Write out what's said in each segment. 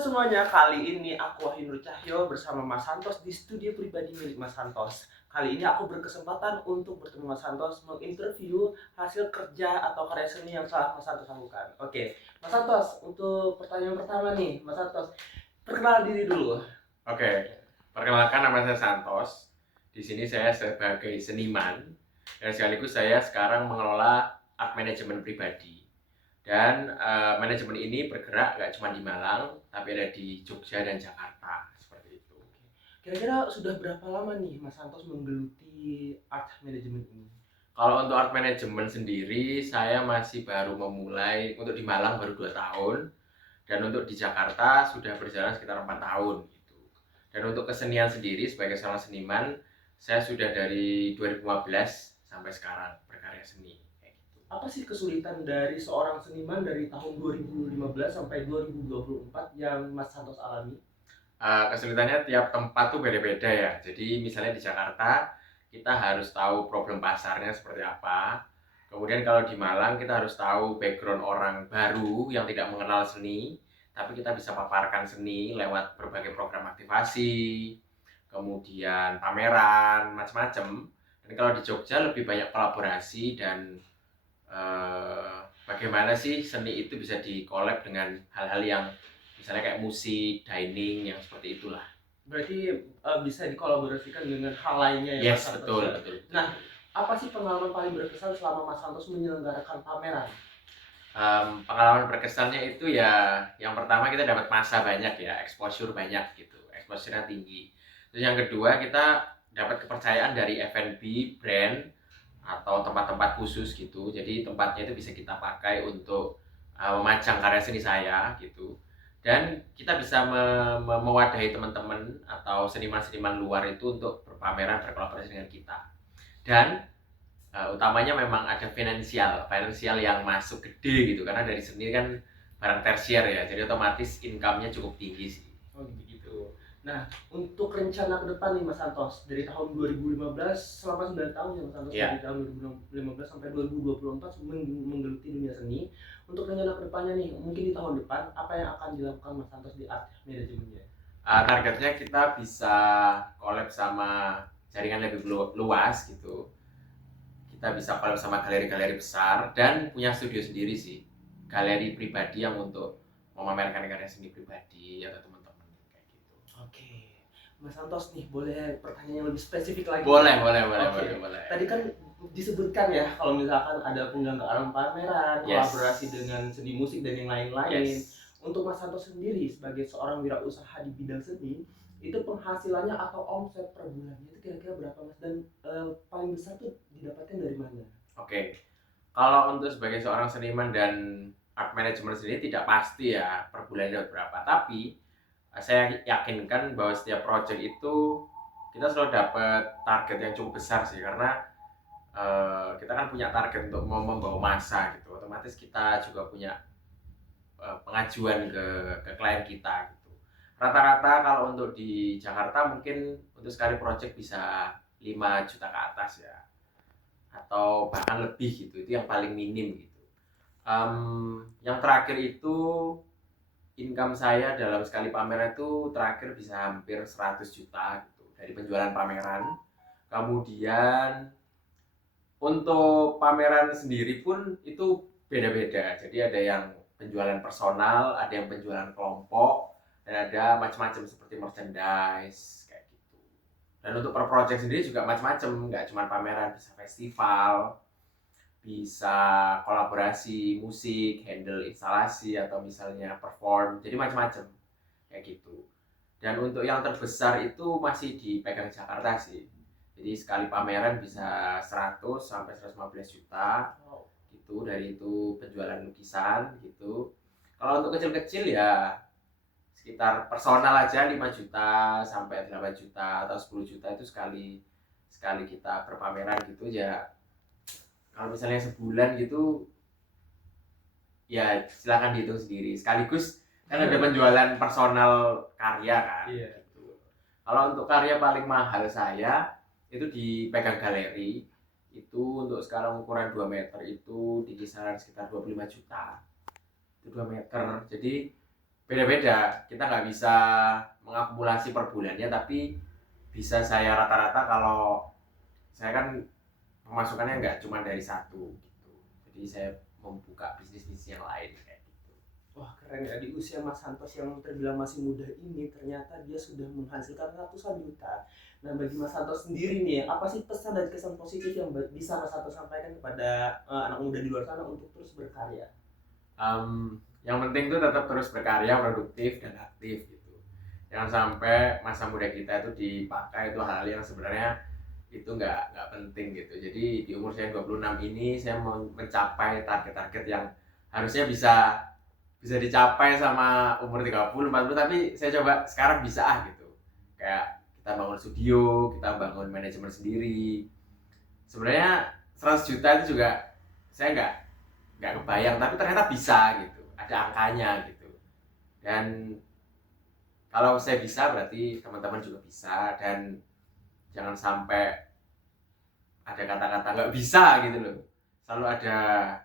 Semuanya, kali ini aku Wahyu Nur Cahyo bersama Mas Santos di studio pribadi milik Mas Santos. Kali ini aku berkesempatan untuk bertemu Mas Santos menginterview hasil kerja atau karya seni yang telah Mas Santos lakukan. Oke, Mas Santos, untuk pertanyaan pertama nih, Mas Santos, perkenalkan diri dulu. Oke, perkenalkan nama saya Santos. Di sini saya sebagai seniman dan sekaligus saya sekarang mengelola art management pribadi. Dan manajemen ini bergerak nggak cuma di Malang, tapi ada di Jogja dan Jakarta seperti itu. Kira-kira sudah berapa lama nih Mas Santos menggeluti art management ini? Kalau untuk art management sendiri, saya masih baru memulai untuk di Malang baru 2 tahun, dan untuk di Jakarta sudah berjalan sekitar 4 tahun gitu. Dan untuk kesenian sendiri sebagai seorang seniman, saya sudah dari 2015 sampai sekarang berkarya seni kayak gitu. Apa sih kesulitan dari seorang seniman dari tahun 2015 sampai 2024 yang Mas Santos alami? Kesulitannya tiap tempat tuh beda-beda ya. Jadi misalnya di Jakarta kita harus tahu problem pasarnya seperti apa. Kemudian kalau di Malang kita harus tahu background orang baru yang tidak mengenal seni, tapi kita bisa paparkan seni lewat berbagai program aktivasi, kemudian pameran, macam-macam. Dan kalau di Jogja lebih banyak kolaborasi dan bagaimana sih seni itu bisa dikolab dengan hal-hal yang misalnya kayak musik, dining, yang seperti itulah. Berarti bisa dikolaborasikan dengan hal lainnya ya Mas Yes, Santos betul, ya. betul, betul. Nah, apa sih pengalaman paling berkesan selama Mas Santos menyelenggarakan pameran? Pengalaman berkesannya itu ya, yang pertama kita dapat masa banyak ya, exposure banyak gitu, exposure-nya tinggi. Terus yang kedua kita dapat kepercayaan dari F&B brand atau tempat-tempat khusus gitu. Jadi tempatnya itu bisa kita pakai untuk memajang karya seni saya gitu. Dan kita bisa mewadahi teman-teman atau seniman-seniman luar itu untuk berpameran, berkolaborasi dengan kita. Dan utamanya memang ada finansial yang masuk gede gitu, karena dari seni kan barang tersier ya, jadi otomatis income-nya cukup tinggi sih. Oh gitu. Nah, untuk rencana ke depan nih Mas Santos, dari tahun 2015 selama 9 tahun ya Mas Santos, Iya. dari tahun 2015 sampai 2024 menggeluti dunia seni. Untuk rencana ke depannya nih, mungkin di tahun depan apa yang akan dilakukan Mas Santos di art manajemennya? Targetnya kita bisa collab sama jaringan lebih luas gitu. Kita bisa collab sama galeri-galeri besar dan punya studio sendiri sih, galeri pribadi yang untuk memamerkan karya seni pribadi atau teman-teman kayak gitu. Oke, Mas Santos nih boleh pertanyaan yang lebih spesifik lagi? Boleh, boleh, boleh, Oke, boleh, boleh. tadi kan disebutkan ya kalau misalkan ada penyelenggaraan pameran, Yes. kolaborasi dengan seni musik dan yang lain-lain. Yes. Untuk Mas Santos sendiri sebagai seorang wirausaha di bidang seni, itu penghasilannya atau omset per bulannya itu kira-kira berapa Mas? Dan paling besar tuh didapatkan dari mana? Oke, kalau untuk sebagai seorang seniman dan art management sendiri tidak pasti ya per bulan dapat berapa, tapi saya yakinkan bahwa setiap project itu kita selalu dapat target yang cukup besar sih, karena kita kan punya target untuk mau membawa masa gitu, otomatis kita juga punya pengajuan ke klien kita gitu. Rata-rata kalau untuk di Jakarta mungkin untuk sekali project bisa 5 juta ke atas ya, atau bahkan lebih gitu, itu yang paling minim gitu. Yang terakhir itu income saya dalam sekali pameran itu terakhir bisa hampir 100 juta gitu dari penjualan pameran. Kemudian untuk pameran sendiri pun itu beda-beda. Jadi ada yang penjualan personal, ada yang penjualan kelompok, dan ada macam-macam seperti merchandise kayak gitu. Dan untuk per project sendiri juga macam-macam, nggak cuma pameran, bisa festival, bisa kolaborasi musik, handle instalasi, atau misalnya perform, jadi macam-macam kayak gitu. Dan untuk yang terbesar itu masih dipegang Jakarta sih, jadi sekali pameran bisa 100 sampai 115 juta gitu, dari itu penjualan lukisan gitu. Kalau untuk kecil-kecil ya sekitar personal aja 5 juta sampai 8 juta atau 10 juta itu sekali sekali kita berpameran gitu ya. Kalau misalnya sebulan gitu ya silakan dihitung sendiri. Sekaligus kan ada penjualan personal karya kan. Iya. Gitu. Kalau untuk karya paling mahal saya itu dipegang galeri. Itu untuk sekarang ukuran 2 meter itu di kisaran sekitar 25 juta. Itu 2 meter. Jadi beda-beda. Kita nggak bisa mengakumulasi per bulannya, tapi bisa saya rata-rata kalau saya kan pemasukannya nggak cuma dari satu gitu. Jadi saya membuka bisnis-bisnis yang lain kayak gitu. Wah keren ya, di usia Mas Santos yang terbilang masih muda ini ternyata dia sudah menghasilkan ratusan juta. Nah bagi Mas Santos sendiri nih, apa sih pesan dan kesan positif yang bisa Mas Santos sampaikan kepada anak muda di luar sana untuk terus berkarya? Yang penting tuh tetap terus berkarya, produktif dan aktif gitu. Jangan sampai masa muda kita itu dipakai itu hal yang sebenarnya itu nggak penting gitu. Jadi di umur saya 26 ini saya mau mencapai target-target yang harusnya bisa dicapai sama umur 30, 40, tapi saya coba sekarang bisa gitu. Kayak kita bangun studio, kita bangun manajemen sendiri. Sebenarnya 100 juta itu juga saya nggak kebayang, tapi ternyata bisa gitu, ada angkanya gitu. Dan kalau saya bisa berarti teman-teman juga bisa, dan jangan sampai ada kata-kata nggak bisa gitu loh. Selalu ada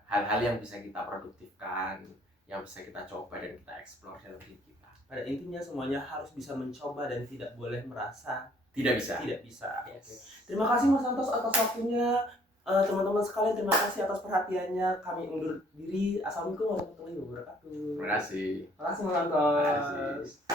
hal-hal yang bisa kita produktifkan, yang bisa kita coba dan kita explore dalam diri kita. Pada intinya semuanya harus bisa mencoba dan tidak boleh merasa Tidak bisa. tidak bisa. Yes. Oke. Terima kasih Mas Santos atas waktunya. Teman-teman sekalian terima kasih atas perhatiannya. Kami undur diri. Assalamualaikum warahmatullahi wabarakatuh. Terima kasih. Terima kasih Mas Santos. Terima kasih.